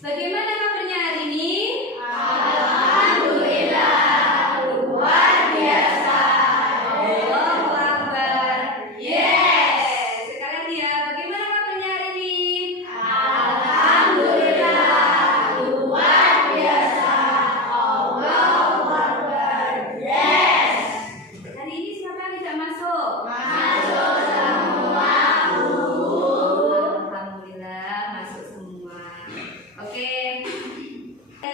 Bagaimana kabarnya hari ini? Alhamdulillah, luar biasa. Allahu Akbar. Yes. Sekali lagi ya, bagaimana kabarnya hari ini? Alhamdulillah, luar biasa. Allahu Akbar. Yes. Hari ini siapa yang tidak masuk? Masuk semua, Bu. Alhamdulillah masuk semua. Oke.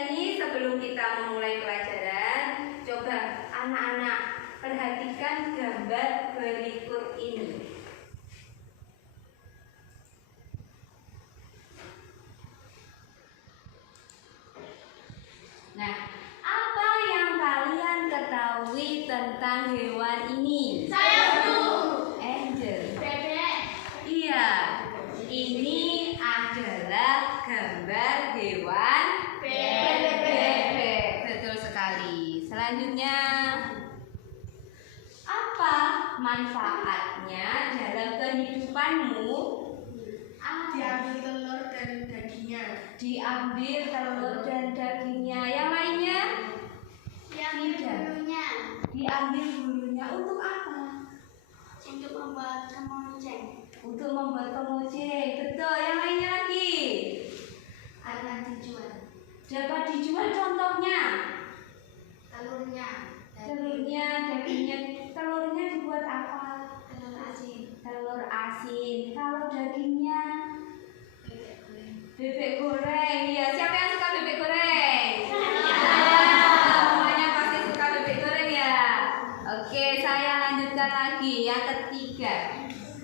Ini sebelum kita memulai pelajaran, coba anak-anak perhatikan gambar berikut ini. Nah, apa yang kalian ketahui tentang hewan ini? Saya Bu. Angel. Bebek. Iya, ini adalah gambar hewan bebek. Betul sekali. Selanjutnya, apa manfaatnya dalam kehidupanmu? Diambil telur dan dagingnya. Diambil telur dan dagingnya. Yang lainnya? Diambil bulunya. Diambil bulunya. Untuk apa? Untuk membuat kemonceng. Untuk membuat kemoceng. Betul. Yang lainnya lagi? Akan dijual. Dapat dijual, contohnya Telurnya. telurnya, dagingnya. Telurnya dibuat apa? Telur asin. Telur asin. Kalau dagingnya Bebek goreng. bebek goreng. Iya, siapa yang suka bebek goreng? Semuanya pasti suka bebek goreng ya. Oke, saya lanjutkan lagi. Yang ketiga,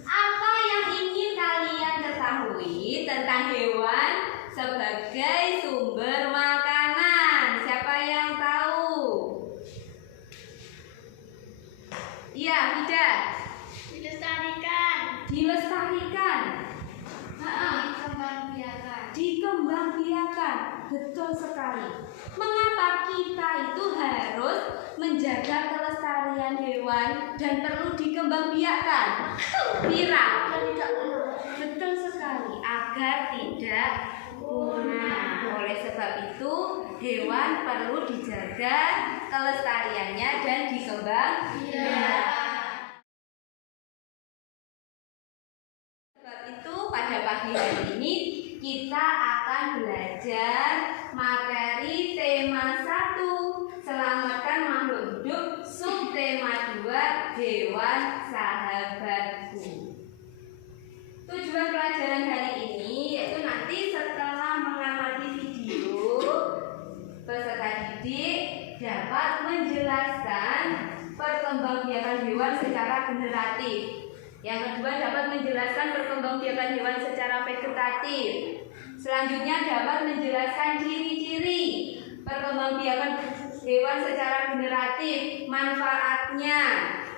apa yang ingin kalian ketahui tentang hewan sebagai sumber makanan? Siapa yang tahu? Iya, tidak. Dilestarikan. Dilestarikan. Dikembangbiakan. Dikembangbiakan. Betul sekali. Mengapa kita itu harus menjaga kelestarian hewan dan perlu dikembangbiakan? Kira. Betul sekali, agar tidak punah. Oleh sebab itu, hewan perlu dijaga kelestariannya dan dikembangbiakan. Sebab itu, pada pagi hari ini kita akan belajar materi tema 1, selamatkan makhluk hidup, subtema 2, hewan sahabatku. Tujuan pelajaran hari ini yaitu nanti setelah mengamati video, peserta didik dapat menjelaskan perkembangbiakan hewan secara generatif. Yang kedua, dapat menjelaskan perkembangbiakan hewan secara vegetatif. Selanjutnya, dapat menjelaskan ciri-ciri perkembangbiakan hewan secara generatif, manfaatnya.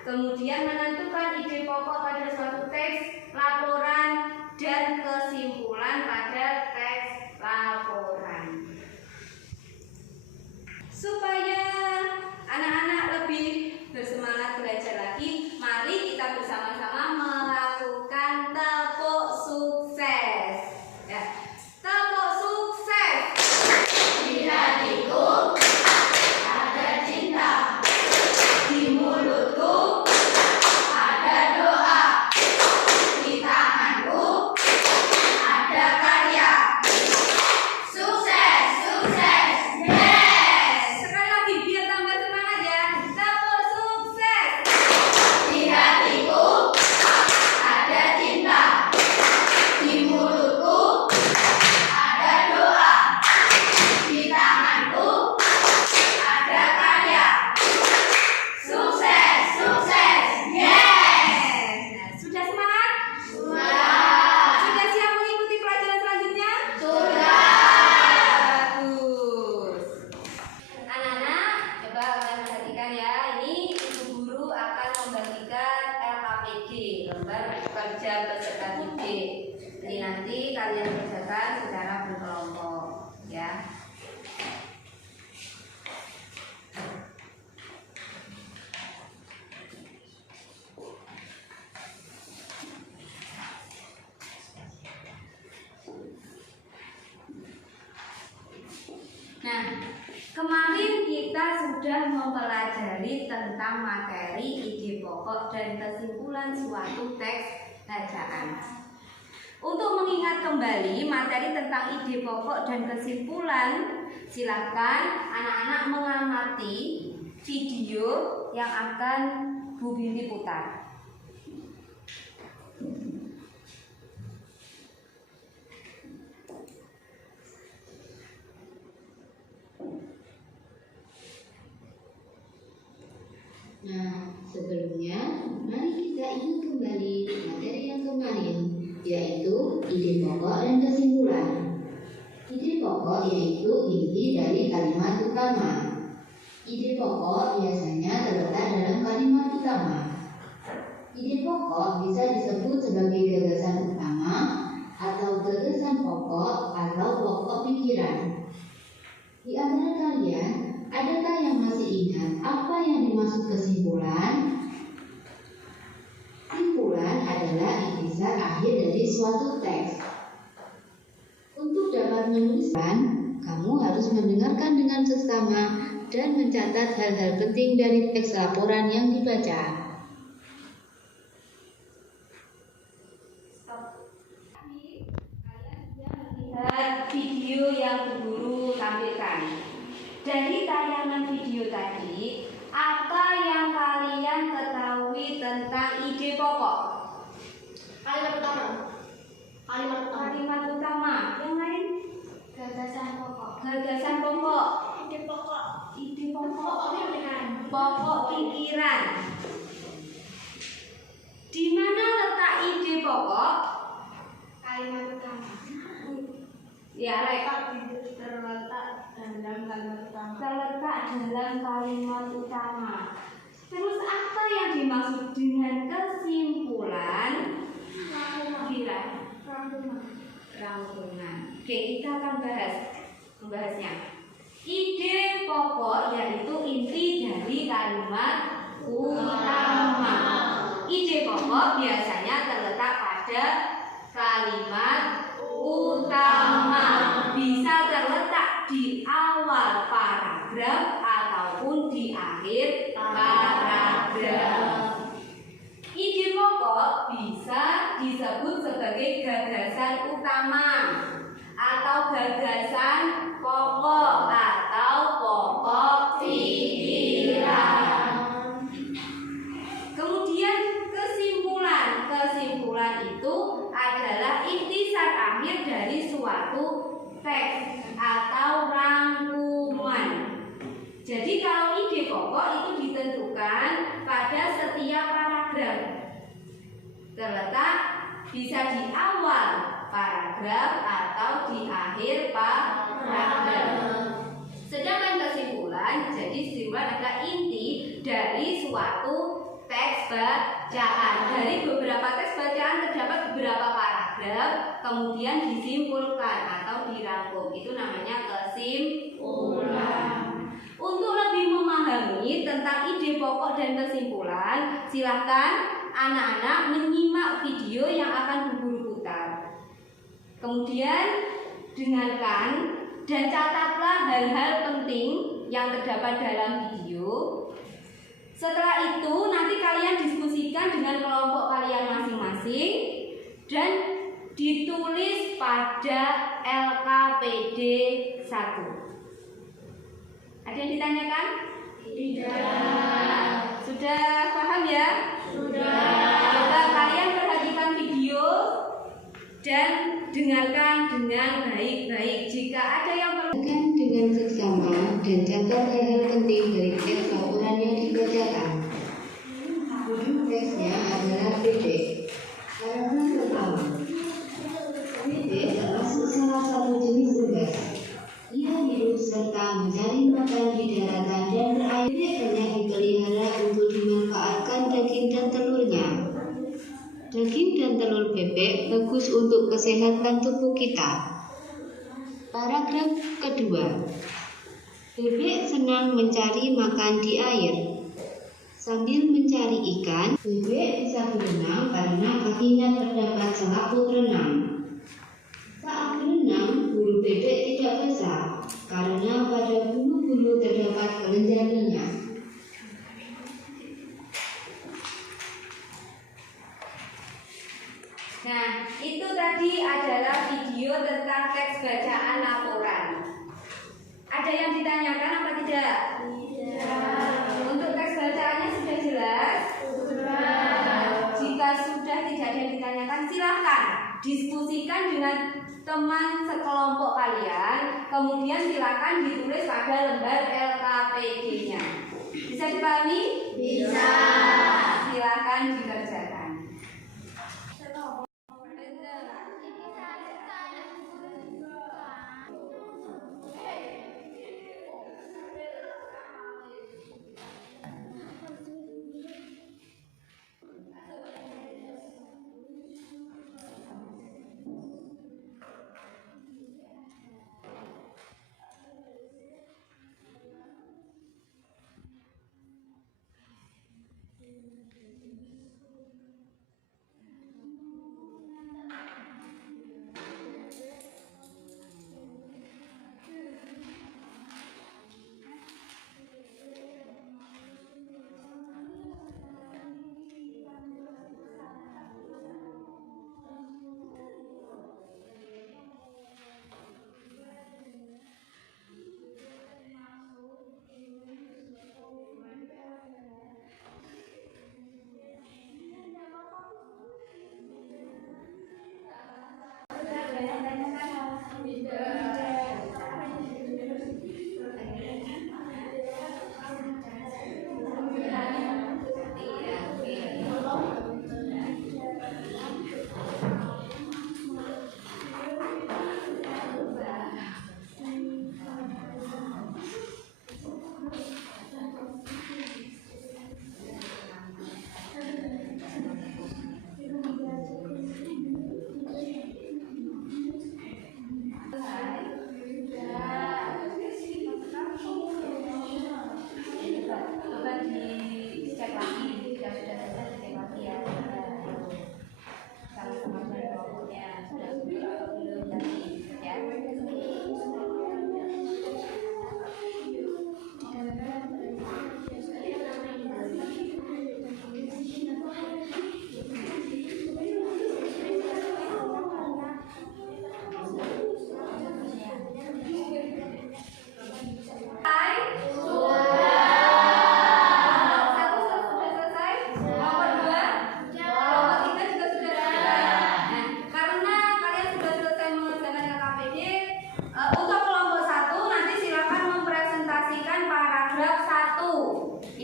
Kemudian menentukan ide pokok pada suatu teks laporan dan kesimpulan pada teks laporan. Supaya anak-anak lebih bersemangat belajar lagi, mari kita bersama-sama melakukan tepuk sukses. Ya. Tepuk sukses. Di hatiku ada cinta. Di mulutku ada doa. Di tanganku ada karya. Sukses, sukses, yes. Sekali lagi biar tambah semangat ya. Tepuk sukses. Di hatiku ada cinta. Di mulutku ada doa. Di tanganku ada karya. Sukses, sukses, yes. Nah, sudah semangat? Sudah. Sudah siap mengikuti pelajaran selanjutnya? Sudah. Bagus. Anak-anak, coba kalian perhatikan ya. Ini ibu guru akan membagikan LKPD, lembar kerja peserta didik. Jadi nanti kalian kerjakan secara berkelompok, ya. kita sudah mempelajari tentang materi, ide pokok, dan kesimpulan suatu teks bacaan. Untuk mengingat kembali materi tentang ide pokok dan kesimpulan, silakan anak-anak mengamati video yang akan Bu Binti putar. Nah, sebelumnya mari kita ingat kembali materi yang kemarin, yaitu ide pokok dan kesimpulan. Ide pokok yaitu inti dari kalimat utama. Ide pokok biasanya terletak dalam kalimat utama. Ide pokok bisa disebut sebagai gagasan utama atau gagasan pokok atau pokok pikiran. Di antara kalian, adakah yang masih ingat apa yang dimaksud kesimpulan? Kesimpulan adalah intisar akhir dari suatu teks. Untuk dapat menuliskan, kamu harus mendengarkan dengan seksama dan mencatat hal-hal penting dari teks laporan yang dibaca. Lihat video yang guru tampilkan. Dari tayangan video tadi, apa yang kalian ketahui tentang ide pokok? Kalimat utama. Yang lain? Gagasan pokok. Gagasan pokok. Ide pokok. Ide pokok. Pokok pikiran. Pokok pikiran. Di mana letak ide pokok? Kalimat utama. Ya, Terletak dalam kalimat utama. terletak dalam kalimat utama. Terus apa yang dimaksud dengan kesimpulan? Rangkuman. Oke, kita akan membahasnya. Ide pokok yaitu inti dari kalimat utama. Ide pokok biasanya terletak pada kalimat utama. Bisa terletak di awal paragraf ataupun di akhir paragraf. Ide pokok bisa disebut sebagai gagasan utama atau gagasan pokok atau pokok pikiran. Kemudian kesimpulan. Kesimpulan itu adalah intisar akhir dari suatu teks atau rangkuman. Jadi kalau ide pokok itu ditentukan pada setiap paragraf. Terletak bisa di awal paragraf atau di akhir paragraf. Sedangkan kesimpulan, jadi kesimpulan adalah inti dari suatu teks bacaan. Dari beberapa teks bacaan terdapat beberapa paragraf, kemudian disimpulkan atau dirangkum. Itu namanya kesimpulan. Untuk lebih memahami tentang ide pokok dan kesimpulan, silakan anak-anak menyimak video yang akan Bu Guru putar. Kemudian dengarkan dan catatlah hal-hal penting yang terdapat dalam video. Setelah itu nanti kalian diskusikan dengan kelompok kalian masing-masing dan ditulis pada LKPD 1. Ada yang ditanyakan? Tidak. Sudah paham ya? Sudah. Coba kalian perhatikan video dan dengarkan dengan baik-baik. Jika ada yang perlu Dengarkan dengan seksama dan catat hal-hal penting dari teks laporan yang dibacakan. Judul teksnya adalah PD. Paragraf pertama. PD termasuk salah satu jenis unggas. Ia hidup serta mencari makan di daratan dan berair. Bebek banyak dipelihara untuk dimanfaatkan daging dan telurnya. Daging dan telur bebek bagus untuk kesehatan tubuh kita. Paragraf kedua. Bebek senang mencari makan di air. Sambil mencari ikan, bebek bisa berenang karena kakinya terdapat selaput renang. Saat berenang, bulu bebek tidak basah karena pada bulu-bulu terdapat kelenjar bacaan laporan. Ada yang ditanyakan apa tidak? Untuk teks bacaannya sudah jelas? Jika sudah tidak ada yang ditanyakan, silahkan diskusikan dengan teman sekelompok kalian. Kemudian silahkan ditulis pada lembar LKPD-nya. Bisa dipahami? Bisa. Silahkan dikerjakan.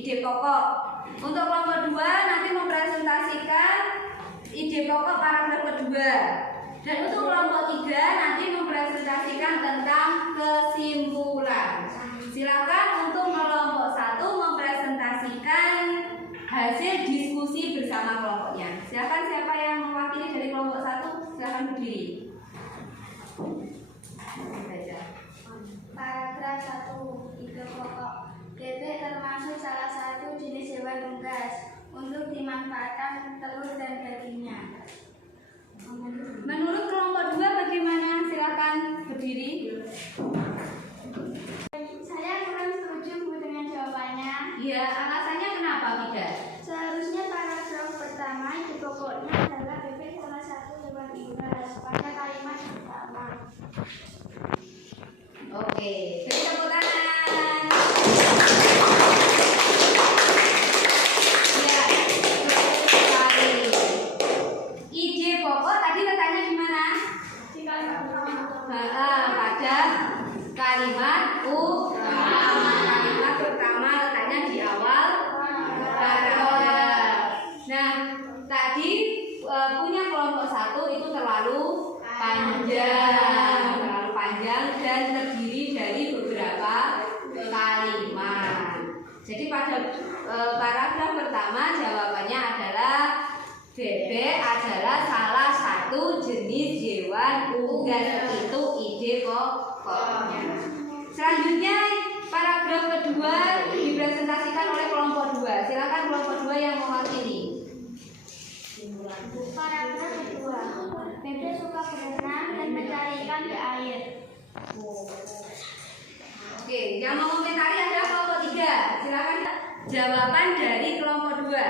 Ide pokok. Untuk kelompok 2 nanti mempresentasikan ide pokok paragraf kedua. Dan untuk kelompok 3 nanti mempresentasikan tentang kesimpulan. Silakan untuk kelompok 1 mempresentasikan hasil diskusi bersama kelompoknya. Silakan siapa yang mewakili dari kelompok 1, silakan berdiri. Paragraf 1. Ide pokok. Bebek termasuk salah satu jenis hewan unggas untuk dimanfaatkan telur dan dagingnya. Menurut kelompok 2 bagaimana? Silakan berdiri. Saya kurang setuju Bu dengan jawabannya. Ya, alasannya kenapa tidak? Seharusnya paragraf pertama ide pokoknya adalah bebek salah satu hewan unggas pada kalimat pertama. Oke, beri tepuk tangan. Ya, betul sekali. Ide pokok tadi letaknya di mana? Di kalimat pertama. Pada kalimat utama. Kalimat pertama letaknya di awal paragraf. Nah, tadi punya kelompok 1 itu terlalu panjang, dan terdiri dari beberapa kalimat. Jadi pada paragraf pertama jawabannya adalah bebek adalah salah satu jenis hewan unggas. Itu ide pokoknya. Selanjutnya paragraf kedua dipresentasikan oleh kelompok 2. Silakan kelompok 2 yang mewakili. Paragraf kedua. Bebek suka berenang dan mencari ikan di air. Oke, yang mengomentari adalah kelompok 3. Silakan jawaban dari kelompok 2.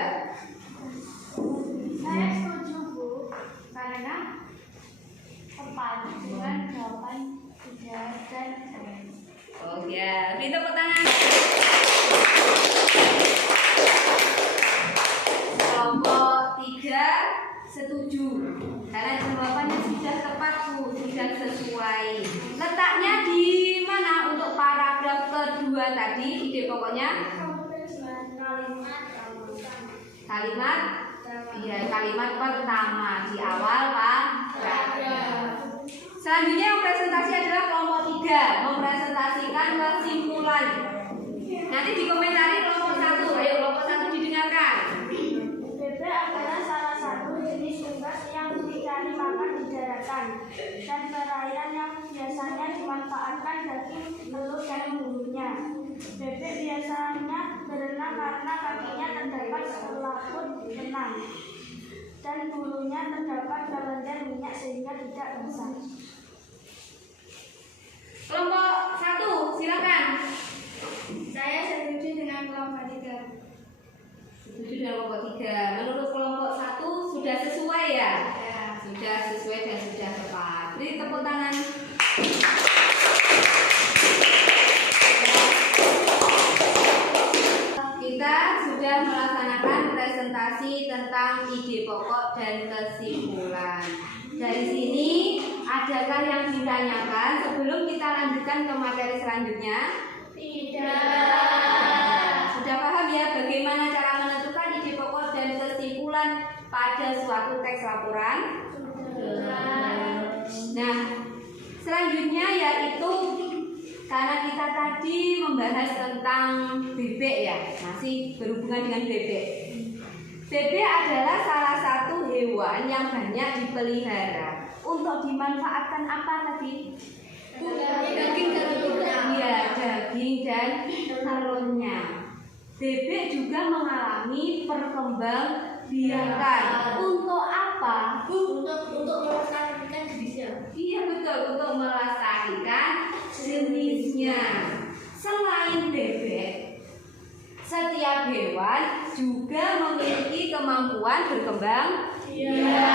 Saya setuju Bu, karena kepaduan jawaban Beri tepuk tangan. Kelompok 3 setuju karena jawabannya sudah tepat, Bu, sudah sesuai. Letaknya di mana untuk paragraf kedua tadi? Ide pokoknya kalimat pertama di awal paragraf. Selanjutnya yang presentasi adalah kelompok 3 mempresentasikan kesimpulan. Nanti dikomentari kelompok 1. Ayo kelompok 1 didengarkan. BB adalah salah satu jenis unggas yang dicari makan di daratan dan perairan yang biasanya dimanfaatkan daging, telur, dan bulunya. Bebek biasanya berenang karena kakinya terdapat selaput benang dan bulunya terdapat berlendir minyak sehingga tidak basah. Kelompok 1, silakan. Saya setuju dengan kelompok 3. Setuju dengan kelompok 3. Menurut kelompok 1 sudah sesuai ya? Ya. Sudah sesuai dan sudah tepat. Beri tepuk tangan. Kita sudah melaksanakan presentasi tentang ide pokok dan kesimpulan. Dari sini, adakah yang ditanyakan sebelum kita lanjutkan ke materi selanjutnya? Tidak. Sudah paham ya bagaimana cara menentukan ide pokok dan kesimpulan pada suatu teks laporan? Nah, selanjutnya yaitu karena kita tadi membahas tentang bebek ya, masih berhubungan dengan bebek. Bebek adalah salah satu hewan yang banyak dipelihara. Untuk dimanfaatkan apa tadi? Daging dan telurnya. Iya, daging dan telurnya. Bebek juga mengalami perkembangbiakan. Untuk apa? Untuk melestarikan jenisnya. Iya betul, untuk melestarikan jenisnya. Selain bebek, setiap hewan juga memiliki kemampuan berkembang. Iya.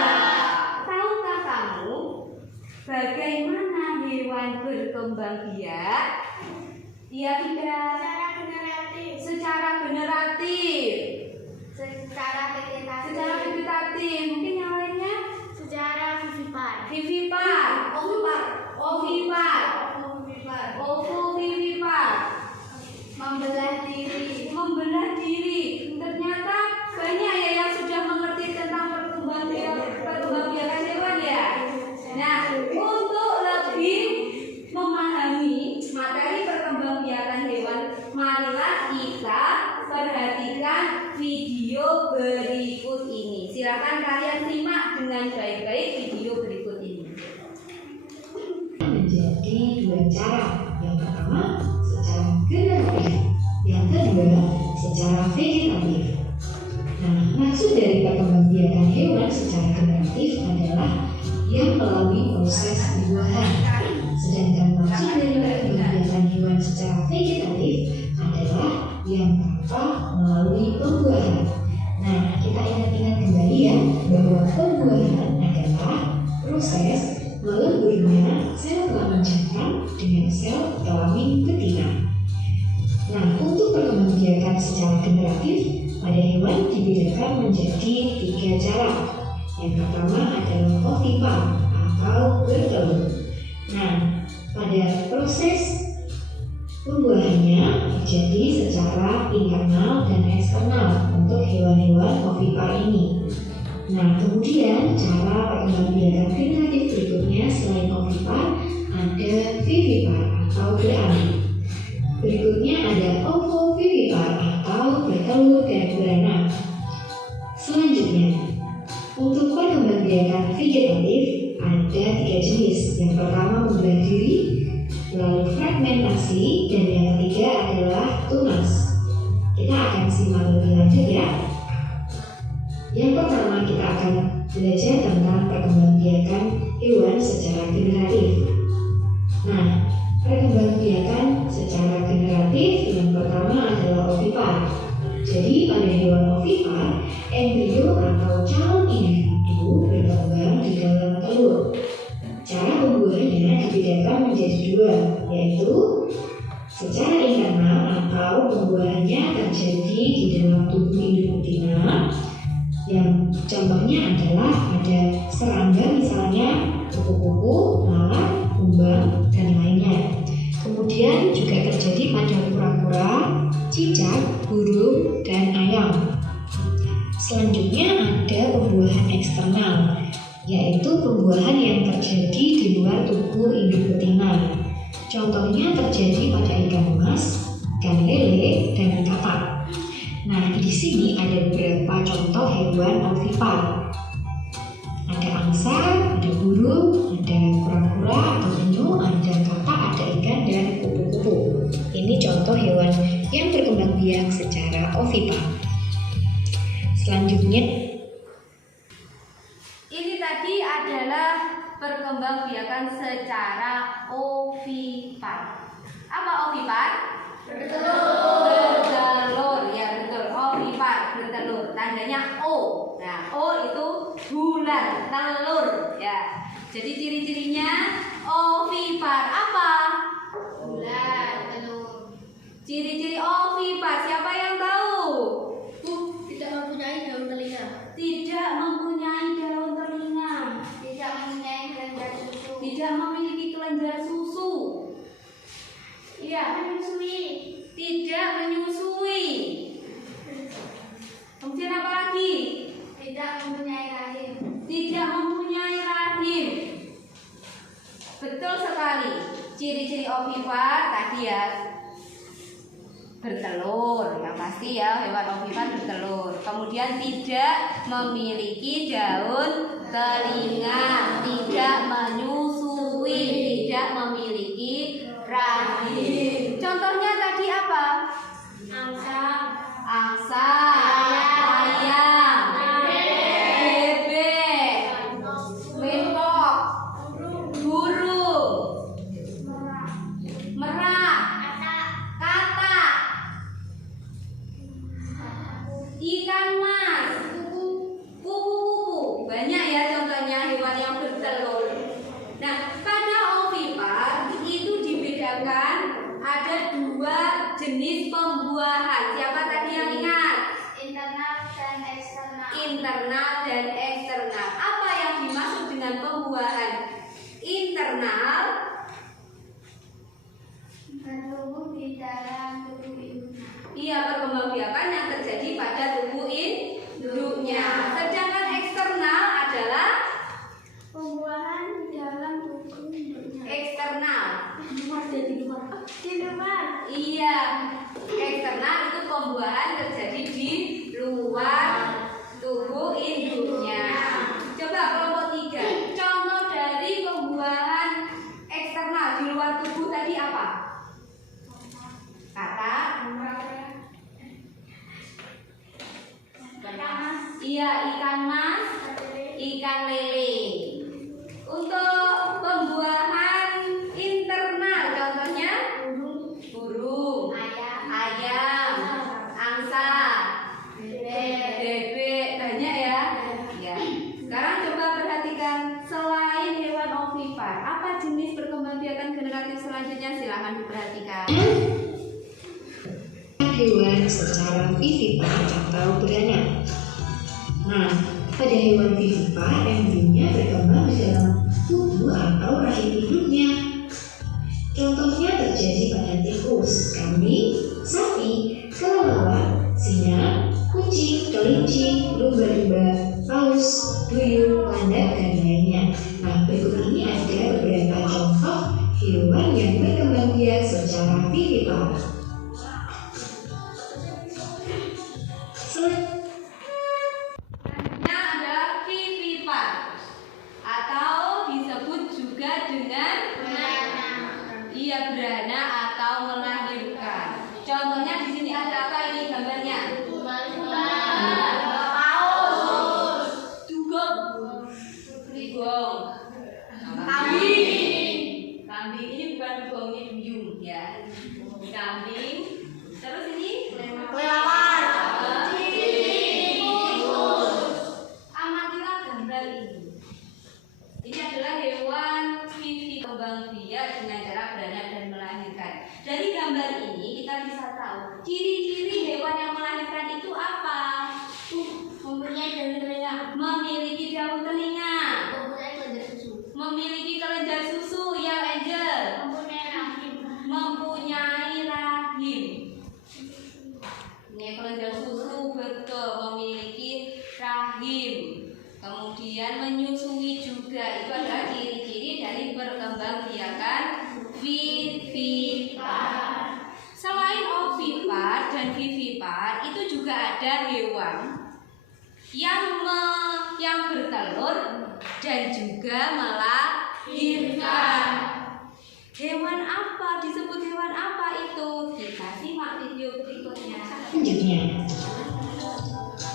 Tahukah kamu bagaimana hewan berkembang biak? Iya tidak? Secara generatif. Secara vegetatif. Secara vegetatif. Mungkin yang lainnya? Secara vivipar. Vivipar. Ovipar. Ovovivipar. Membelah diri. Ternyata banyak ya yang sudah mengerti tentang perkembangbiakan hewan ya. Nah, untuk lebih memahami materi perkembangbiakan hewan, marilah kita perhatikan video berikut ini. Silakan kalian simak dengan baik-baik video berikut ini. Menjadi dua cara. Yang pertama secara generatif, yang kedua secara vegetatif. Nah, maksud dari perkembangbiakan hewan secara generatif adalah yang melalui proses pembuahan. Sedangkan maksud dari perkembangbiakan hewan secara vegetatif adalah yang tanpa melalui pembuahan. Nah, kita ingat-ingat kembali ya bahwa pembuahan adalah proses meleburnya sel kelamin jantan dengan sel kelamin betina. Nah, untuk perkembangbiakan secara generatif pada hewan dibedakan menjadi 3 cara. Yang pertama adalah ovipar atau bertelur. Nah, pada proses pembuahannya terjadi secara internal dan eksternal untuk hewan-hewan ovipar ini. Nah, kemudian cara perkembangbiakan generatif berikutnya selain ovipar ada vivipar atau beranak. Berikutnya ada ovovivipar atau bertelur dan beranak. Selanjutnya, untuk perkembangbiakan vegetatif ada 3 jenis. Yang pertama membelah diri, lalu fragmentasi, dan yang ketiga adalah tunas. Kita akan simak lebih lanjut ya. Yang pertama kita akan belajar tentang perkembangbiakan hewan secara generatif. Nah, perkembangbiakan secara generatif yang pertama adalah ovipar. Jadi pada hewan ovipar, embrio atau calon individu berkembang di dalam telur. Cara pembuahannya dibedakan menjadi 2, yaitu Secara internal atau pembuahannya terjadi di dalam tubuh induk betina, yang contohnya adalah ada serangga misalnya, kupu-kupu, lalat, kumbang, dan lainnya. Kemudian juga terjadi pada kura-kura, cicak, burung, dan ayam. Selanjutnya ada pembuahan eksternal, yaitu pembuahan yang terjadi di luar tubuh induk betina. Contohnya terjadi pada ikan emas, ikan lele, dan katak. Nah, di sini ada beberapa contoh hewan ovipar. Ada angsa, ada burung, ada kura-kura atau penyu, ada katak, ada ikan, dan kupu-kupu. Ini contoh hewan yang berkembang biak secara ovipar. Selanjutnya, Ini tadi adalah perkembangbiakan secara ovipar. Apa ovipar? Bertelur, ya betul. Ovipar, bertelur. Tandanya O. Nah, O itu bulan, telur, ya. Jadi ciri-cirinya ovipar apa? Bulan, telur. Ciri-ciri ovipar siapa yang tahu? Tidak mempunyai daun telinga. Tidak mempunyai daun telinga. Tidak mempunyai kelenjar susu. Tidak memiliki kelenjar susu. Iya. Menyusui. Tidak menyusui. Kemudian apa lagi? Tidak mempunyai rahim. Tidak mempunyai rahim. Betul sekali. Ciri-ciri ovipar tadi ya, bertelur, yang pasti ya, hewan ovipar bertelur. Kemudian tidak memiliki daun telinga, tidak menyusui, tidak memiliki rahim. Contohnya tadi apa? Angsa, ayam, bebek, bebek, burung, merak, katak, ikan mas, kupu-kupu. Banyak ya contohnya hewan yang bertelur. Nah, pada ovipar itu dibedakan ada dua jenis pembuahan. Siapa tadi yang ingat? Internal dan eksternal. Internal dan eksternal. Apa yang dimaksud dengan pembuahan internal? Bertumbuh di dalam tubuh induknya. Iya, perkembangbiakan yang terjadi pada tubuh induknya. Sedangkan eksternal adalah Pembuahan di dalam tubuh induknya. eksternal. Di luar. Iya, eksternal itu pembuahan terjadi di luar tubuh induknya. Coba kelompok 3. Contoh dari pembuahan eksternal di luar tubuh tadi apa? Kata? Iya, ikan mas, ikan lele. Untuk pembuahan internal contohnya burung, ayam, angsa, bebek, banyak ya. Ya. Sekarang coba perhatikan selain hewan ovipar, apa jenis perkembangbiakan generatif selanjutnya? Silahkan diperhatikan. hewan secara vivipar atau beranak. Nah, pada hewan vivipar, embrionya berkembang di dalam tubuh atau rahim induknya. Contohnya terjadi pada tikus, kambing, sapi, kelelawar, singa, kucing, kelinci, lumba-lumba, paus, duyung, landak, dan lainnya. Nah, berikut ini ada beberapa contoh hewan yang berkembang biak secara vivipar. Selanjutnya adalah vivipar atau disebut juga dengan beranak atau melahirkan. Contohnya di sini ada apa ini gambarnya? Paus, dugong, kambing ini bukan dugong, ini duyung ya. Kambing, terus ini kelelawar. Amatilah gambar ini. Ini adalah hewan vivipar kembang biak dengan cara beranak dan melahirkan. Dari gambar ini kita bisa tahu ciri-ciri hewan yang melahirkan itu apa? Mempunyai daun telinga. Memiliki daun telinga, Mempunyai kelenjar susu. memiliki kelenjar susu, ya Angel. Mempunyai rahim. Mempunyai rahim. Ini kelenjar susu, betul, memiliki rahim. Kemudian menyusui juga. Itu adalah ciri-ciri dari perkembangbiakan vivipar. Selain ovipar dan vivipar, itu juga ada hewan yang bertelur dan juga melahirkan. Hewan apa? Disebut hewan apa itu? Kita simak video berikutnya. Selanjutnya,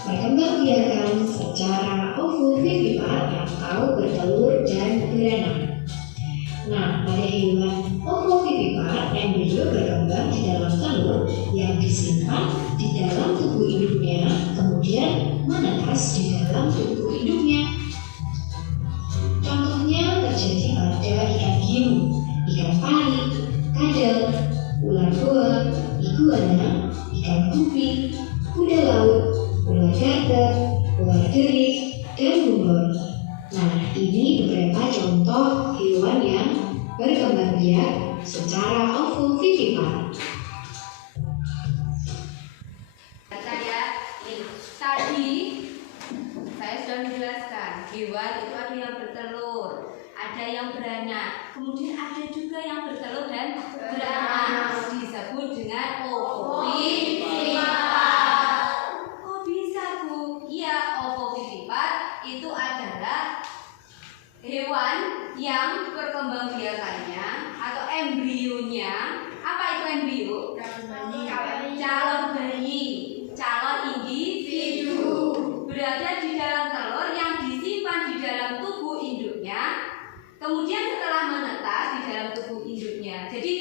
perkembangbiakan secara ovovivipar atau bertelur dan beranak. Nah, pada hewan ovovivipar, embrio berkembang di dalam telur yang disimpan di dalam tubuh induknya, kemudian menetas di dalam tubuh induknya. Contohnya terjadi pada ikan hiu, ikan pari, kadal, ular boa, iguana, ikan gupi, kuda laut, ular garter, ular derik, dan bumbon. Nah, ini beberapa contoh hewan yang berkembang biak secara ovovivipar. Tadi saya sudah menjelaskan hewan itu ada yang bertelur, ada yang beranak, kemudian ada juga yang bertelur dan beranak, disebut dengan ovovivipar. Oh bisa Bu? Iya, ovovivipar itu adalah hewan yang perkembangbiakannya atau embrionya. Apa itu embrio? Calon bayi, calon individu, berada di dalam telur yang disimpan di dalam tubuh induknya, kemudian setelah menetas di dalam tubuh induknya. Jadi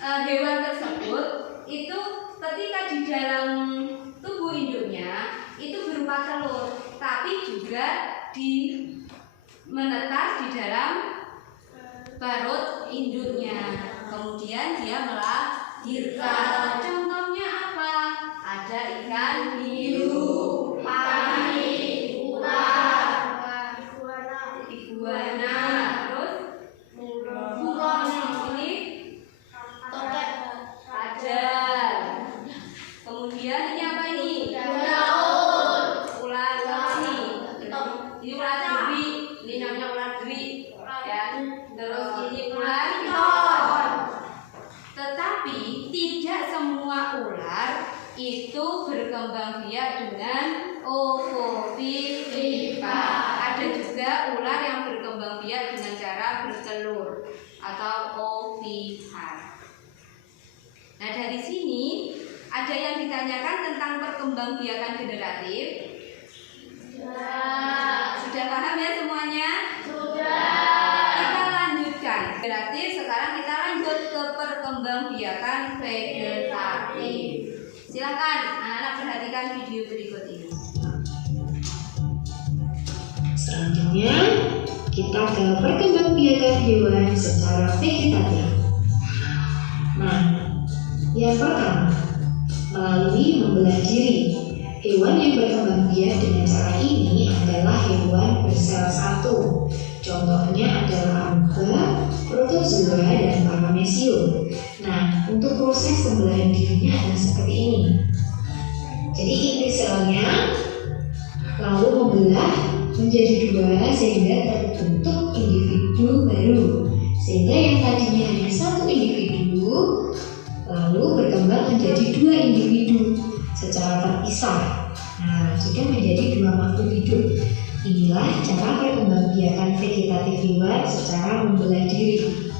hewan tersebut itu ketika di dalam tubuh induknya itu berupa telur, tapi juga menetas di dalam parut induknya. Kemudian dia melahirkan. Contohnya apa? Ada ikan hiu, pari, ular, iguana, terus buron, ini kadal. Kemudian ini apa ini? Ular ini. Ini ular dewi, ini namanya ular dewi. Ya. Terus ini ular piton. Tetapi tidak semua ular itu berkembang biak dengan ovovivipar. Ada juga ular yang berkembang biak dengan cara bertelur atau ovipar. Nah, dari sini ada yang ditanyakan tentang perkembangbiakan generatif. Sudah paham ya semuanya? Kita lanjutkan generatif. Sekarang kita lanjut ke perkembangbiakan vegetatif. Silakan anak-anak perhatikan video berikut ini. Selanjutnya, kita ke perkembangbiakan hewan secara vegetatif. Nah, yang pertama, melalui membelah diri. Hewan yang berkembang biak dengan cara ini adalah hewan bersel satu. Contohnya adalah amoeba, protozoa, dan paramecium. Nah, untuk proses pembelahan dirinya adalah seperti ini. Jadi inti selnya lalu membelah menjadi dua sehingga terbentuk individu baru. Sehingga yang tadinya hanya satu individu lalu berkembang menjadi dua individu secara terpisah. Nah, sudah menjadi dua makhluk hidup. Inilah cara perkembangbiakan vegetatif hewan secara membelah diri.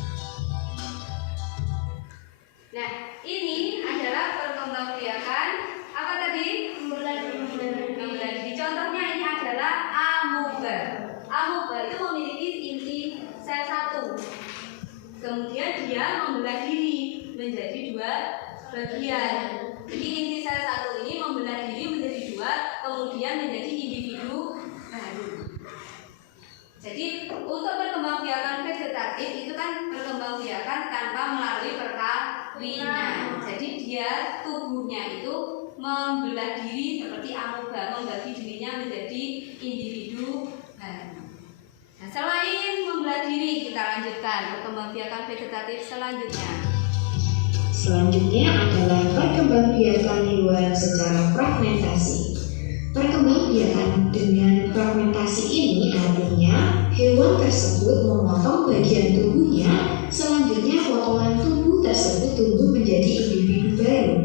Nah, ini adalah perkembangbiakan apa tadi? Membelah diri. Contohnya ini adalah amoeba. Amoeba itu memiliki inti sel satu. Kemudian dia membelah diri menjadi dua bagian. Jadi inti sel satu ini membelah diri menjadi dua, kemudian menjadi individu baru. Jadi untuk perkembangbiakan vegetatif itu kan perkembangbiakan tanpa melalui perkawinan. tubuhnya itu membelah diri seperti amoeba, membagi dirinya menjadi individu baru. Nah, selain membelah diri, kita lanjutkan perkembangbiakan vegetatif selanjutnya. Selanjutnya adalah perkembangbiakan hewan secara fragmentasi. Perkembangbiakan dengan fragmentasi ini artinya hewan tersebut memotong bagian tubuhnya, selanjutnya potongan tubuh tersebut tumbuh menjadi individu baru.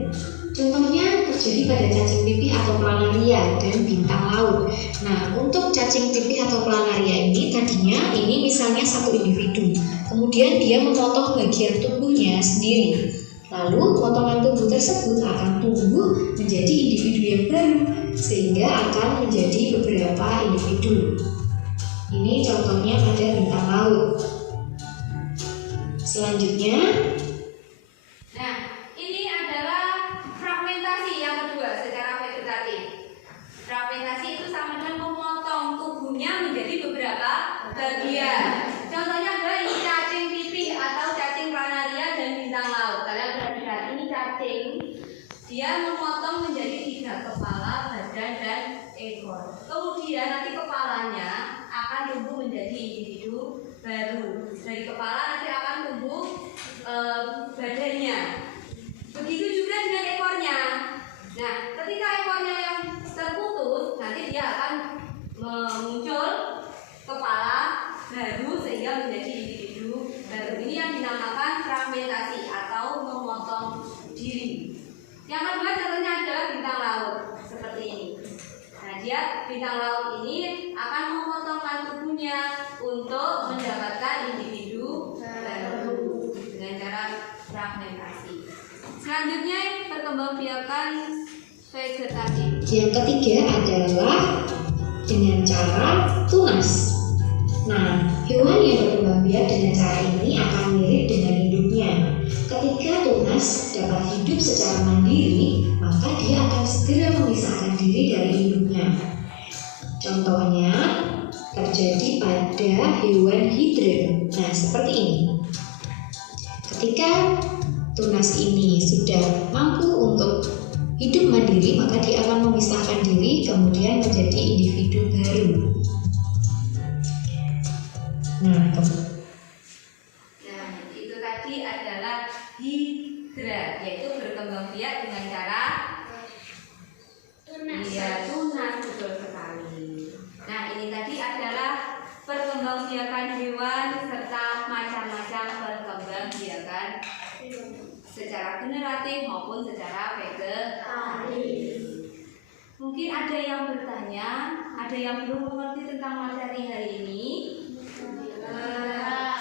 Contohnya terjadi pada cacing pipih atau planaria dan bintang laut. Nah, untuk cacing pipih atau planaria ini tadinya ini misalnya satu individu, kemudian dia memotong bagian tubuhnya sendiri. Lalu potongan tubuh tersebut akan tumbuh menjadi individu yang baru, sehingga akan menjadi beberapa individu. Ini contohnya pada bintang laut. Selanjutnya, nah, ini adalah fragmentasi yang kedua secara vegetatif. Fragmentasi itu sama dengan memotong tubuhnya menjadi beberapa bagian. Contohnya adalah ini cacing pipih atau cacing planaria dan bintang laut. Kalian perhatikan, ini cacing. Dia memotong menjadi 3 kepala, badan, dan ekor. Kemudian nanti kepalanya akan tumbuh menjadi individu baru. Dari kepala nanti akan tumbuh badannya. Begitu juga dengan ekornya. Nah, ketika ekornya yang terputus, nanti dia akan muncul kepala baru sehingga menjadi individu baru. Ini yang dinamakan fragmentasi atau memotong diri. Yang kedua contohnya adalah bintang laut seperti ini. Nah, dia bintang laut ini akan memotongkan tubuhnya untuk mendapatkan individu baru dengan cara fragmentasi. Selanjutnya perkembangbiakan vegetatif. yang ketiga adalah dengan cara tunas. Nah, hewan yang berkembang biak dengan cara ini akan mirip dengan induknya. Ketika tunas dapat hidup secara mandiri, maka dia akan segera memisahkan diri dari induknya. Contohnya terjadi pada hewan hidra. Nah, seperti ini. Ketika tunas ini sudah mampu untuk hidup mandiri, maka dia akan memisahkan diri kemudian menjadi individu baru. Nah, itu tadi adalah hidra, yaitu berkembang biak dengan cara tunas, betul sekali. Nah, ini tadi adalah perkembangbiakan hewan serta macam-macam perkembangbiakan secara generatif maupun secara vegetatif. Mungkin ada yang bertanya, ada yang belum mengerti tentang materi hari ini.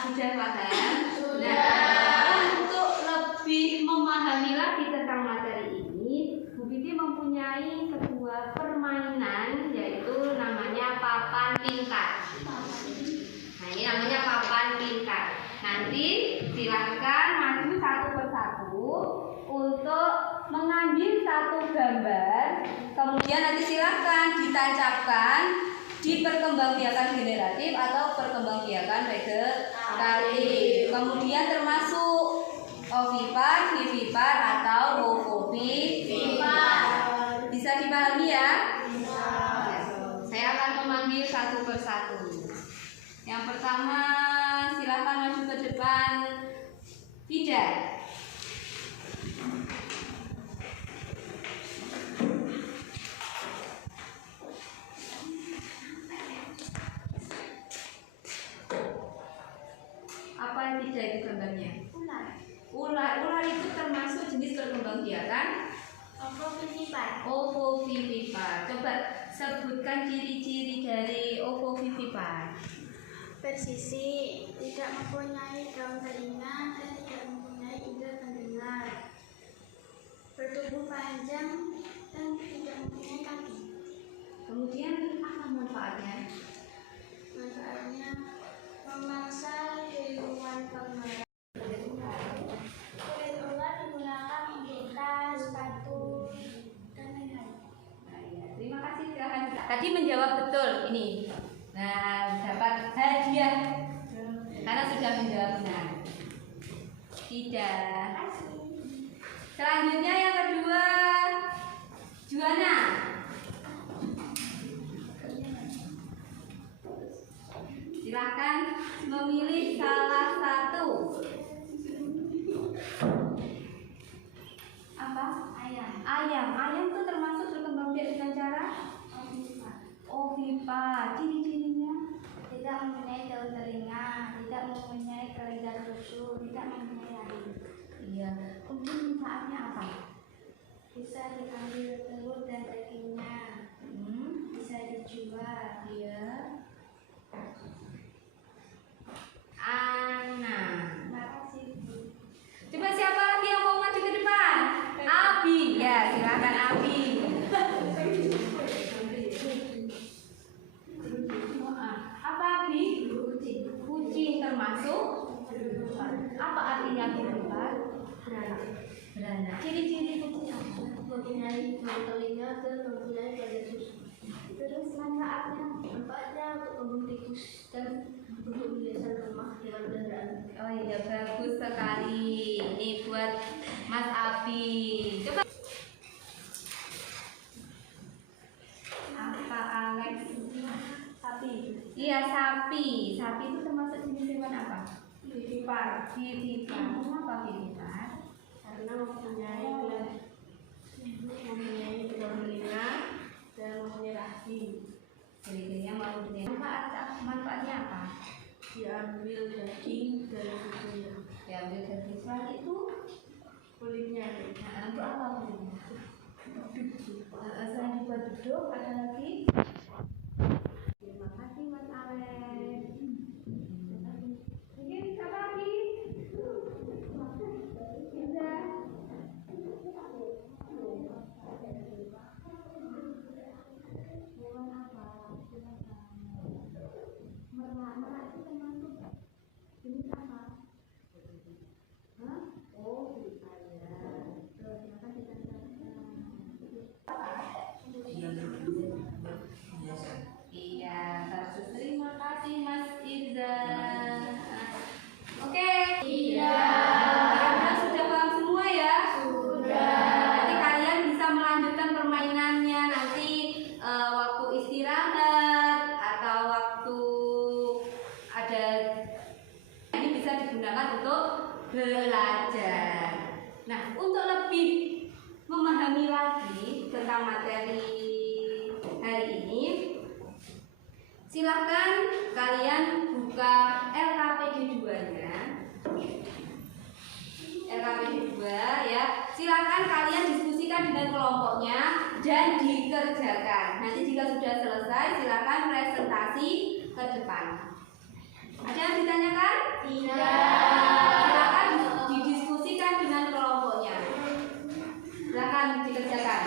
Sudah paham? Nah, untuk lebih memahami lagi tentang materi ini, Bu Bibi mempunyai sebuah permainan, yaitu namanya papan pintar. Nah, ini namanya papan pintar. Nanti silahkan maju satu persatu untuk mengambil satu gambar, kemudian nanti silahkan ditancapkan di perkembangbiakan generatif atau perkembangbiakan vegetatif. Kemudian termasuk ovipar, vivipar atau ovovivipar. Bisa dipahami ya? Bisa. Saya akan memanggil satu persatu. Yang pertama, silakan maju ke depan. Fida. Apa yang tidak itu gambarnya? Ular. Ular itu termasuk jenis perkembangbiakan Ovovivipar. ovovivipar. Coba sebutkan ciri-ciri dari ovovivipar. Bersisi, tidak mempunyai daun telinga dan tidak mempunyai indera pendengar. Bertubuh panjang dan tidak mempunyai kaki. Kemudian apa manfaatnya? Manfaatnya memangsa hewan pengerat. Kulit ular digunakan untuk tas, sepatu, dan lain-lain. Nah, ya. Terima kasih, silahkan. Tadi menjawab betul ini. Nah, dapat hadiah karena sudah menjawab benar. Tidak. Selanjutnya yang kedua, Juana. Silakan memilih salah satu. Apa? Ayam. Ayam. Ayam itu termasuk berkembang biak dengan cara ovipa. Ciri-cirinya Tidak mempunyai daun telinga, tidak mempunyai kelenjar susu, tidak mempunyai rahim. iya. Kemudian manfaatnya apa? Bisa diambil telur dan dagingnya, bisa dijual. Iya. Ana. Terima kasih, Bu. Coba siapa lagi yang mau maju ke depan? Abi. Ya, silakan Abi. Apa Abi? Kucing termasuk? Apa artinya kehidupan? Beranak. Ciri-ciri kucing apa? Mempunyai daun telinga dan mempunyai kelenjar susu. Terus manfaatnya untuk membunuh tikus dan untuk hiasan rumah hewan peliharaan. Oh iya, bagus sekali. Ini buat Mas Abi. Coba. Apa Alex? Sapi, Iya, sapi. Sapi itu termasuk jenis hewan apa? vivipar, Vivipar. Kenapa vivipar? karena mempunyai daun telinga dan mempunyai rahim. Ciri-cirinya mau manfaatnya apa? Diambil daging dan susunya, Diambil dari selain itu. kulitnya. Nah, untuk apa kulitnya? Selain dibuat duduk, ada lagi? Terima kasih Mas Alex. Mungkin apa lagi? Bisa. Hewan apa? Merak itu termasuk jenis apa? Hah? Oh, ayam. Terima kasih Iya, bagus. Terima kasih Mas Irza. Oke. Iya. Kira-kira sudah paham semua ya? Sudah. Nanti kalian bisa melanjutkan permainannya nanti waktu istirahat atau waktu ada ini bisa digunakan untuk belajar. Nah, untuk lebih memahami lagi tentang materi hari ini, silahkan kalian buka LKPD 2-nya. LKPD 2 ya. Silahkan kalian diskusikan dengan kelompoknya dan dikerjakan. Nanti jika sudah selesai, silahkan presentasi ke depan. Ada yang ditanyakan? Tidak. Silakan didiskusikan dengan kelompoknya. Silakan dikerjakan.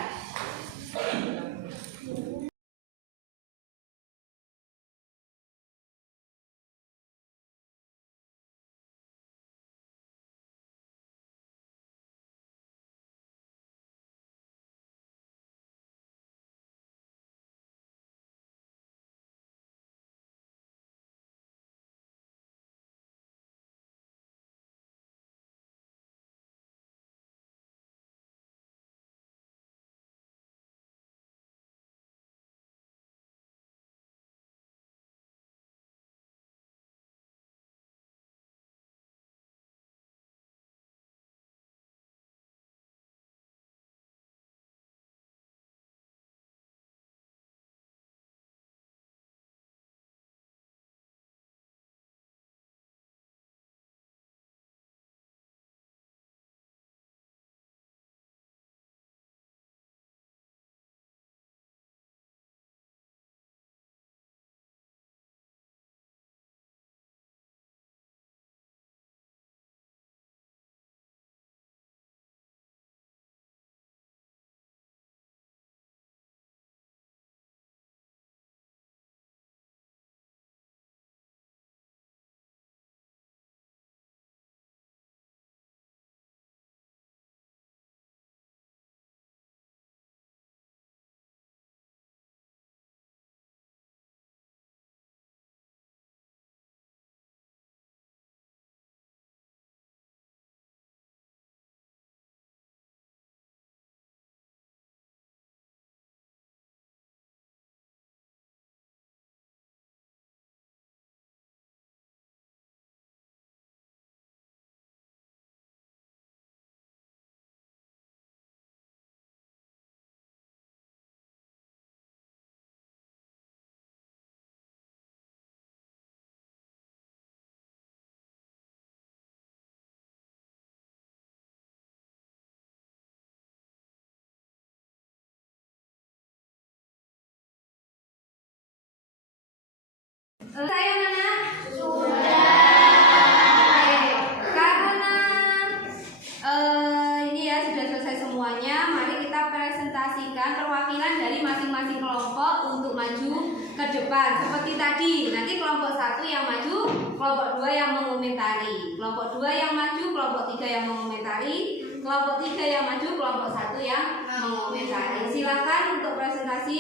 memberikan perwakilan dari masing-masing kelompok untuk maju ke depan. Seperti tadi, nanti kelompok 1 yang maju, kelompok 2 yang mengomentari, kelompok 2 yang maju, kelompok 3 yang mengomentari, kelompok 3 yang maju, kelompok 1 yang mengomentari. Silakan untuk presentasi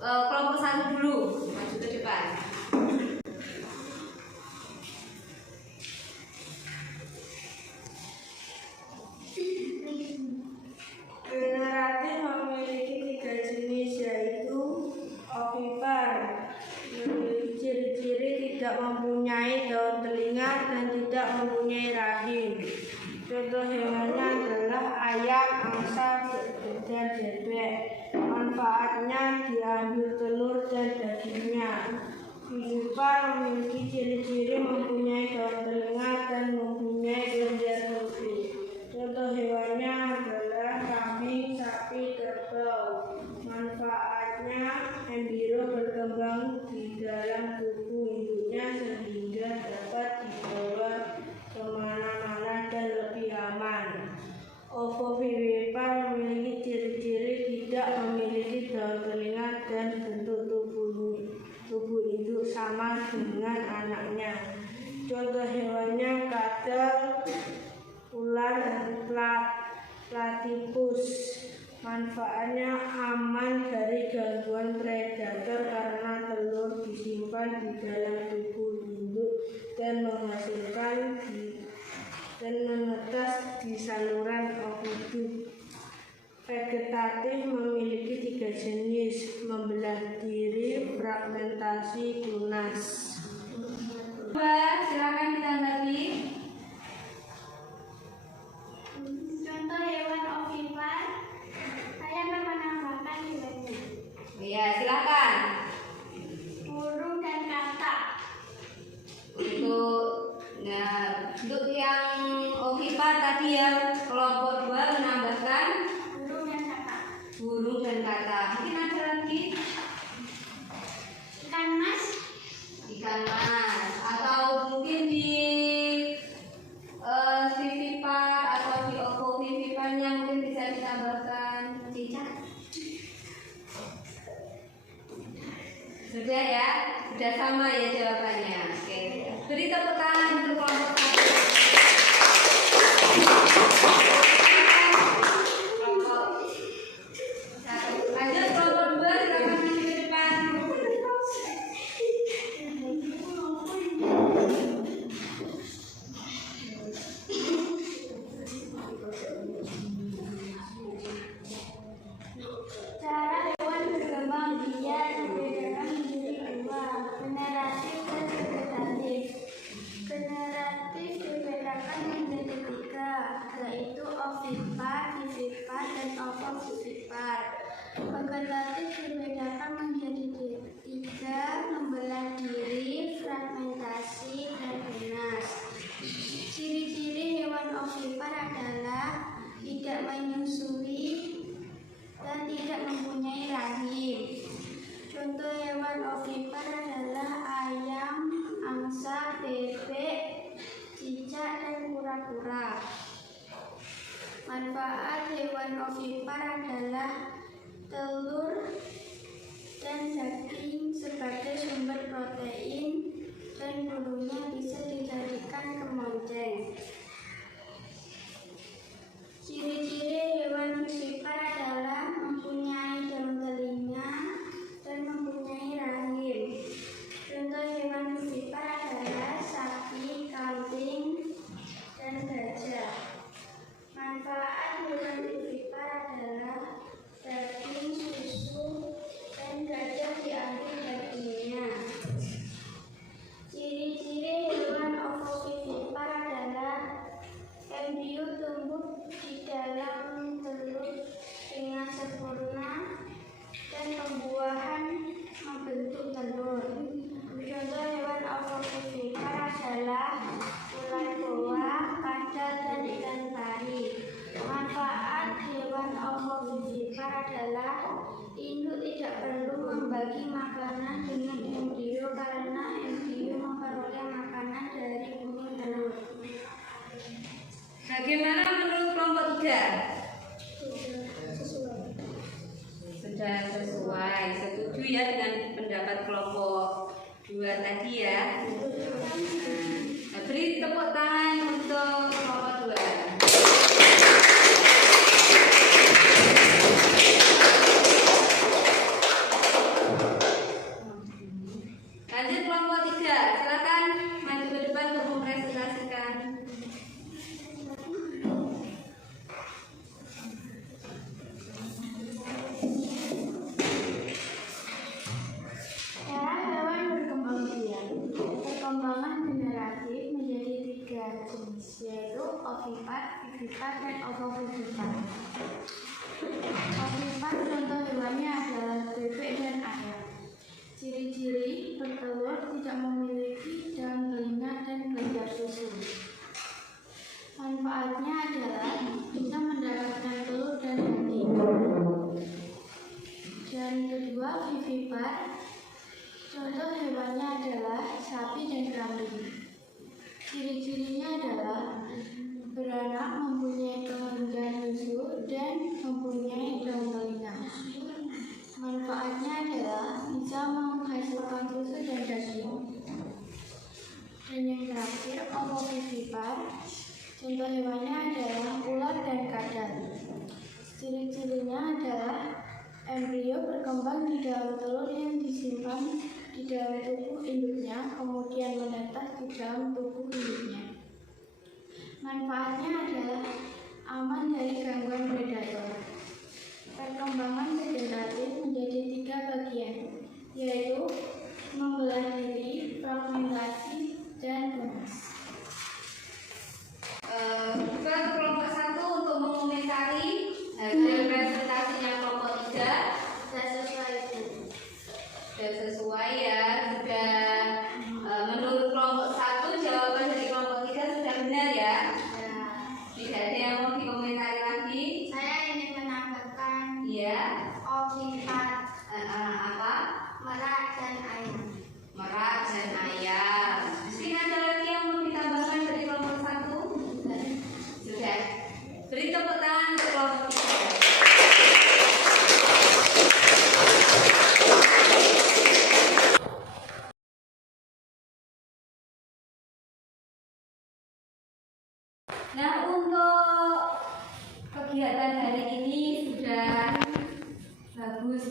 kelompok 1 dulu, maju ke depan. Generatif memiliki 3 jenis, yaitu ovipar, memiliki ciri-ciri tidak mempunyai daun telinga dan tidak mempunyai rahim. Contoh hewannya adalah ayam, angsa, dan bebek. Manfaatnya diambil telur dan dagingnya. Ovipar memiliki ciri-ciri mempunyai daun telinga dan mempunyai kelenjar tubuh. Contoh hewannya adalah kambing, sapi, kerbau. Manfaatnya embrio berkembang di dalam tubuh induknya sehingga dapat dibawa kemana-mana dan lebih aman. Ovovivipar memiliki ciri-ciri tidak memiliki daun telinga dan bentuk tubuh induk sama dengan anaknya. Contoh hewannya kadal, ular, dan platypus. Manfaatnya aman dari gangguan predator karena telur disimpan di dalam tubuh induk dan menghasilkan dan menetas di saluran ovidum. Vegetatif memiliki 3 jenis, membelah diri, fragmentasi, tunas. Silakan ditanggapi. Contoh hewan ovipar, ayam bermenambahkan nilainya. Ya, silakan. Burung dan katak. Untuk yang ovipar tadi yang kelompok 2 menambahkan Burung dan katak. burung dan katak. Mungkin ada lagi Ikan mas. ikan mas, atau mungkin di vivipar atau di ovoviviparnya mungkin bisa ditambahkan cicak. Sudah ya, sudah sama ya jawabannya. Oke, beri tepuk tangan untuk kelompok 1. Lanjut kelompok 2, silakan maju ke depan. Cara hewan berkembang biak dibedakan menjadi 2, generatif dan vegetatif. Generatif dibedakan menjadi 3, yaitu ovipar, vivipar, dan ovovivipar. Vegetatif dibedakan menjadi 3, membelah diri, fragmentasi, dan tunas. Ciri-ciri hewan ovipar adalah tidak menyusui dan tidak mempunyai rahim. Contoh hewan ovipar adalah ayam, angsa, bebek, cicak, dan kura-kura. Manfaat hewan ovipar adalah telur dan daging sebagai sumber protein, dan bulunya bisa dijadikan kemonceng. Ciri-ciri hewan vivipar adalah mempunyai daun telinga dan mempunyai rahim. Contoh hewan vivipar adalah sapi, kambing, dan gajah. Manfaat hewan vivipar adalah daging, susu, dan gajah diambil dagingnya. Ciri-ciri hewan ovovivipar adalah embrio tumbuh di dalam telur dengan sempurna dan pembuahan membentuk telur. Contoh hewan ovovivipar adalah ular boa, kadal, dan ikan pari. Manfaat hewan ovovivipar adalah induk tidak perlu membagi makanan dengan embrio karena embrio memperoleh makanan dari kuning telur. Bagaimana menurut kelompok 3? sudah sesuai. Setuju ya dengan pendapat kelompok 2 tadi ya. Nah, beri tepuk tangan untuk kelompok 2. Lanjut kelompok 3, silakan maju ke depan untuk mempresentasikan. Cara hewan berkembang biak. Perkembangan generatif menjadi 3 jenis, yaitu ovipar, vivipar, dan ovovivipar. Ovipar contoh hewannya adalah bebek dan ayam. Ciri-ciri bertelur, tidak memiliki daun telinga dan kelenjar susu. Manfaatnya adalah bisa mendapatkan telur dan daging. Dan kedua, vivipar. Contoh hewannya adalah sapi dan kambing. Ciri-cirinya adalah beranak, mempunyai kelenjar susu, dan mempunyai daun telinga. Manfaatnya adalah bisa menghasilkan susu dan daging. Dan yang terakhir, ovovivipar. Contoh hewannya adalah ular dan kadal. Ciri-cirinya adalah embrio berkembang di dalam telur yang disimpan di dalam tubuh induknya, kemudian menetas di dalam tubuh induknya. Manfaatnya adalah aman dari gangguan predator. Perkembangan degeneratif menjadi 3 bagian, yaitu membelah diri, fragmentasi, dan tunas. Bukan kelompok 1 untuk mengomentari hasil presentasinya kelompok 3. Sudah sesuai itu. Sudah sesuai ya, sudah menurut kelompok 1 jawaban dari kelompok 3 sudah benar ya. Tidak ada yang mau dikomentari lagi. Saya ingin menambahkan Iya. ovipar, Apa? merak, dan ayam. Merak dan ayam. Mungkin ada lagi yang mau ditambahkan dari kelompok 1? Sudah. Beri tepuk tangan untuk kelompok 3. Nah, untuk kegiatan hari ini sudah bagus.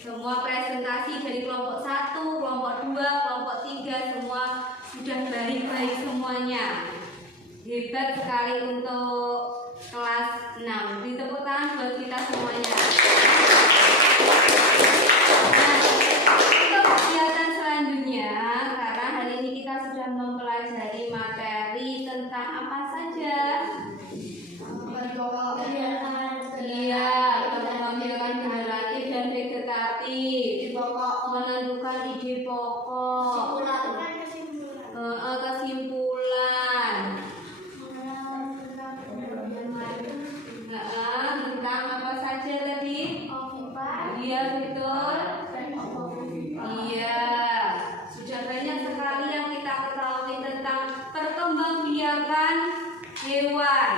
Semua presentasi dari kelompok 1, kelompok 2, kelompok 3 semua sudah baik-baik semuanya. Hebat sekali untuk kelas 6. Beri tepuk tangan buat kita semuanya. Nah, untuk kegiatan selanjutnya, karena hari ini kita sudah mempelajari materi tentang apa saja. Iya, pengambilan generatif dan vegetatif, menentukan ide pokok, kesimpulan, tentang apa saja tadi? Iya betul. Iya, sudah banyak sekali yang kita ketahui tentang perkembangbiakan hewan,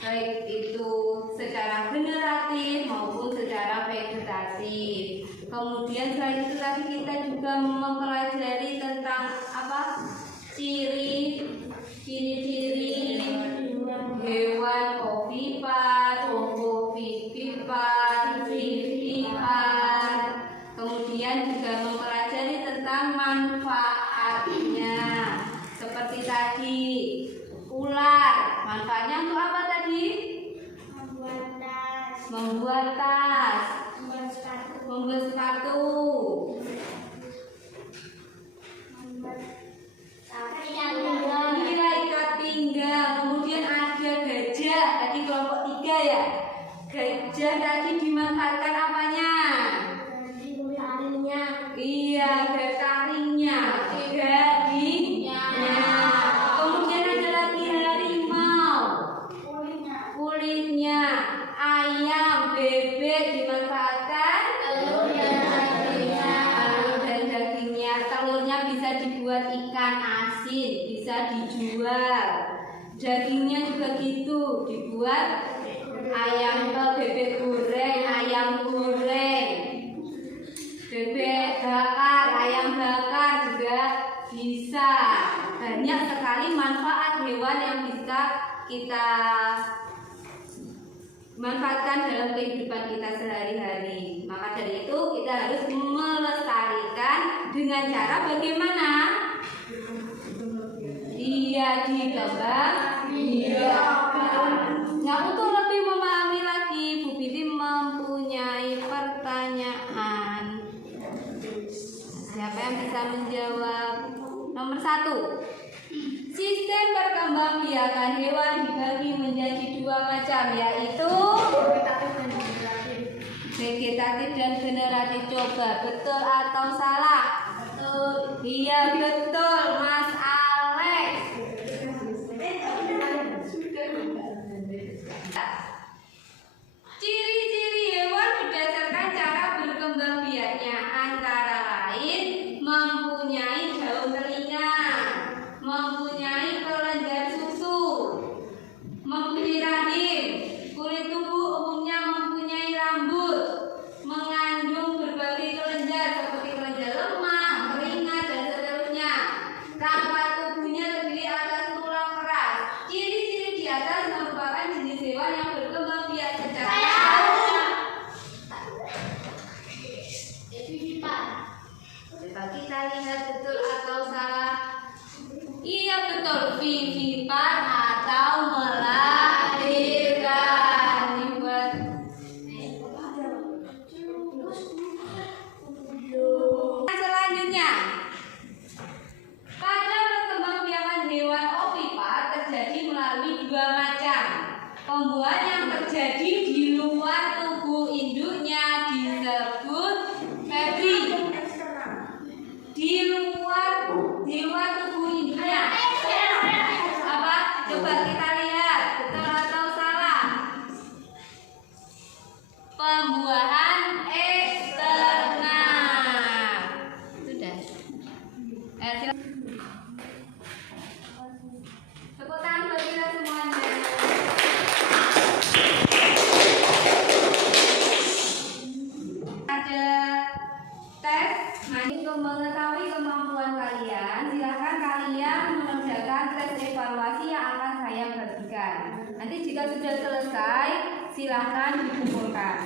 baik itu secara generatif maupun secara vegetatif. Kemudian selain itu tadi kita juga mempelajari tentang apa? Ciri-ciri hewan ovipar, ovovivipar, vivipar. Kemudian juga mempelajari tentang manfaatnya. Seperti tadi ular, manfaatnya untuk apa tadi? Membuat tas, membuat sepatu. Iya, ikat pinggang. Kemudian ada gajah, tadi kelompok 3 ya. Gajah tadi dimanfaatkan apanya? Iya, taringnya, garingnya. Kemudian ada lagi harimau, kulitnya. Ayam, bebek dimanfaatkan telur dan dagingnya. Telurnya bisa dibuat ikan asin, bisa dijual. Dagingnya juga gitu, dibuat ayam bebek goreng, ayam goreng. hewan yang bisa kita manfaatkan dalam kehidupan kita sehari-hari. Maka dari itu kita harus melestarikan dengan cara bagaimana? Dia dikembang biakan. Nah, untuk lebih memahami lagi, Bu Binti mempunyai pertanyaan. Siapa yang bisa menjawab? Nomor 1. Sistem perkembangbiakan hewan dibagi menjadi 2 macam, yaitu vegetatif dan generatif. Coba betul atau salah? Betul. Iya betul, Mas Alex. Ciri-ciri hewan berdasarkan cara berkembang biaknya antara lain mempunyai daun telinga, mempunyai kelenjar susu, mempunyai rahim, kulit tubuh umumnya mempunyai rambut, mengandung berbagai kelenjar seperti kelenjar lemak, keringat, dan seterusnya. Rangka tubuhnya terdiri atas tulang keras. Ciri-ciri di atas merupakan jenis hewan yang berkembang biak secara coba kita lihat betul atau salah. Iya betul, vivipar atau melahirkan. Selanjutnya, pada perkembangbiakan hewan ovipar terjadi melalui 2 macam. Pembuahan yang terjadi di luar tubuh induknya disebut Febri. Di luar tubuh induknya apa? Coba kita lihat betul atau salah. Pembuahan eksternal. Sudah. Silakan. Tepuk tangan buat kita semuanya. Ada tes. Nah, untuk mengetahui kemampuan kalian, silakan kalian mengerjakan tes evaluasi yang akan saya bagikan. Nanti jika sudah selesai, silakan dikumpulkan.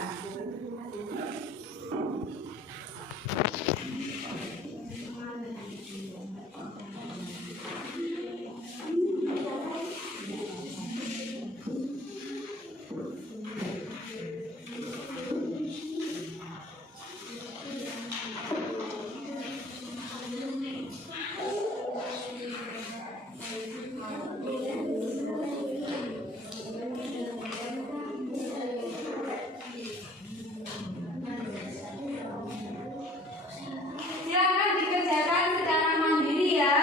Silakan dikerjakan secara mandiri ya.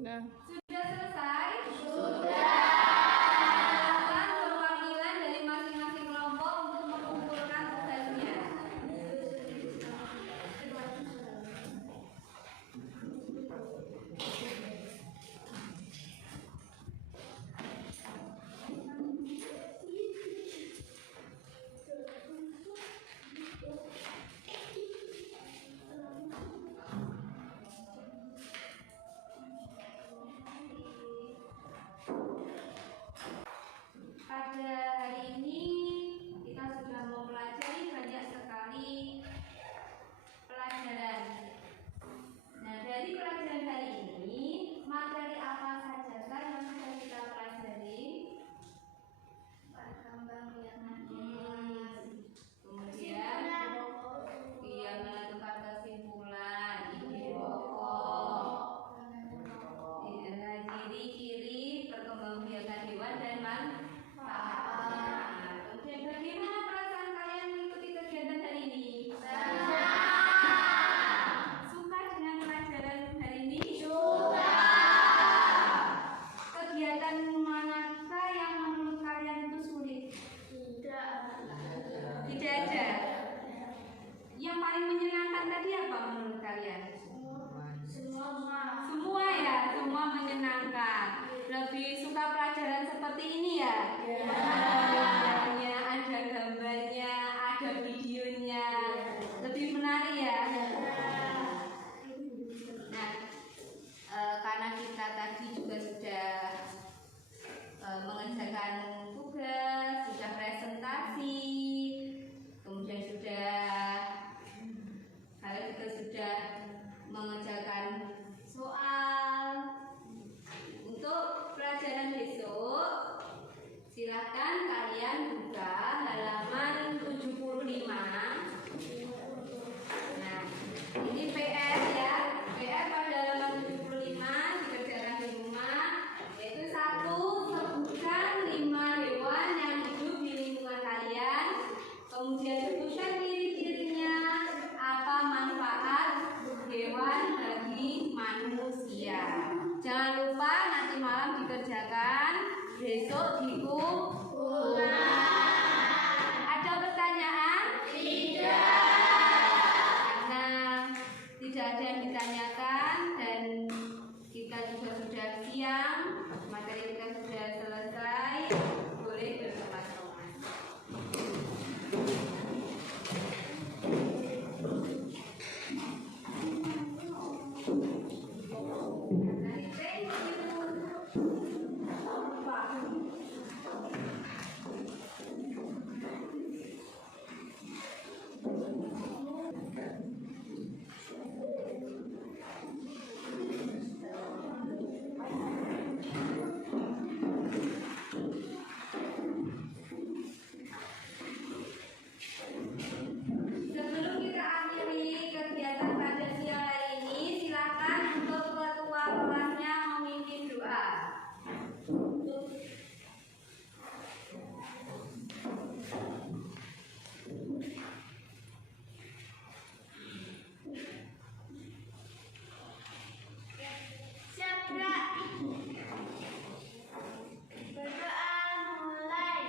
Sudah selesai? Sudah. Silakan perwakilan dari masing-masing kelompok untuk mengumpulkan tugasnya. Gambarnya, ada gambarnya, ada videonya. Lebih menarik ya. Nah, karena kita tadi juga sudah mengerjakan tugas, sudah presentasi, kemudian kalian juga sudah mengerjakan soal. Untuk pelajaran besok, silakan kalian buka halaman 75. Nah, ini PR ya. PR pada halaman 75 dikerjakan di rumah, yaitu 1, sebutkan 5 hewan yang hidup di lingkungan kalian. Kemudian sebutkan ciri-cirinya, apa manfaat hewan bagi manusia. Jangan lupa nanti malam dikerjakan, besok diulang. Ada pertanyaan? Karena tidak ada yang ditanyakan dan kita juga sudah siang, materi kita sudah selesai, boleh berkemas-kemas. Sebelum kita akhiri kegiatan pada siang hari ini, silakan untuk ketua kelasnya memimpin doa. Siap gerak. Berdoa mulai.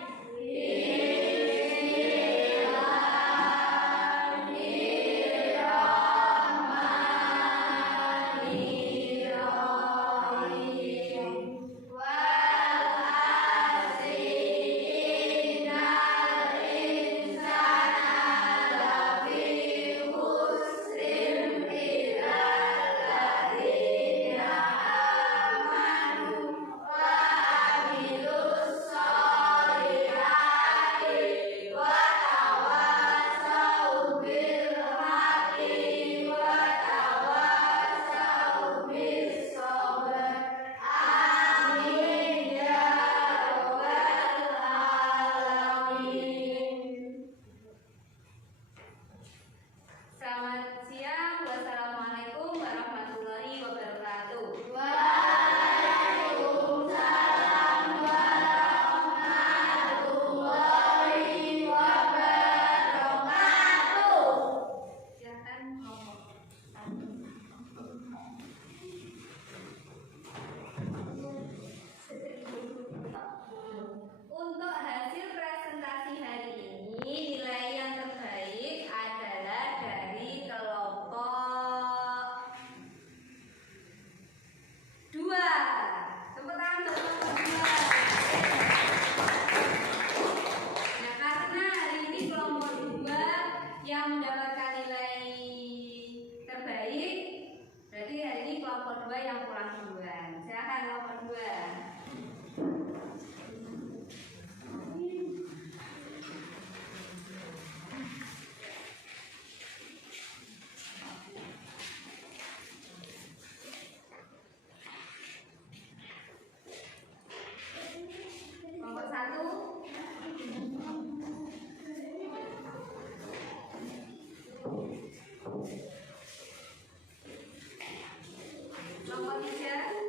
Selamat siang. Wassalamualaikum warahmatullahi wabarakatuh. Waalaikumsalam warahmatullahi wabarakatuh. Silakan ngomong. Untuk hasil presentasi hari ini, nilai yang terbaik adalah dari kelompok 2. Tepuk tangan untuk kelompok 2. Nah, karena hari ini kelompok 2 yang mendapatkan nilai terbaik, berarti hari ini kelompok 2 yang pulang duluan. Silakan kelompok 2. Kelompok 1. Kelompok 3.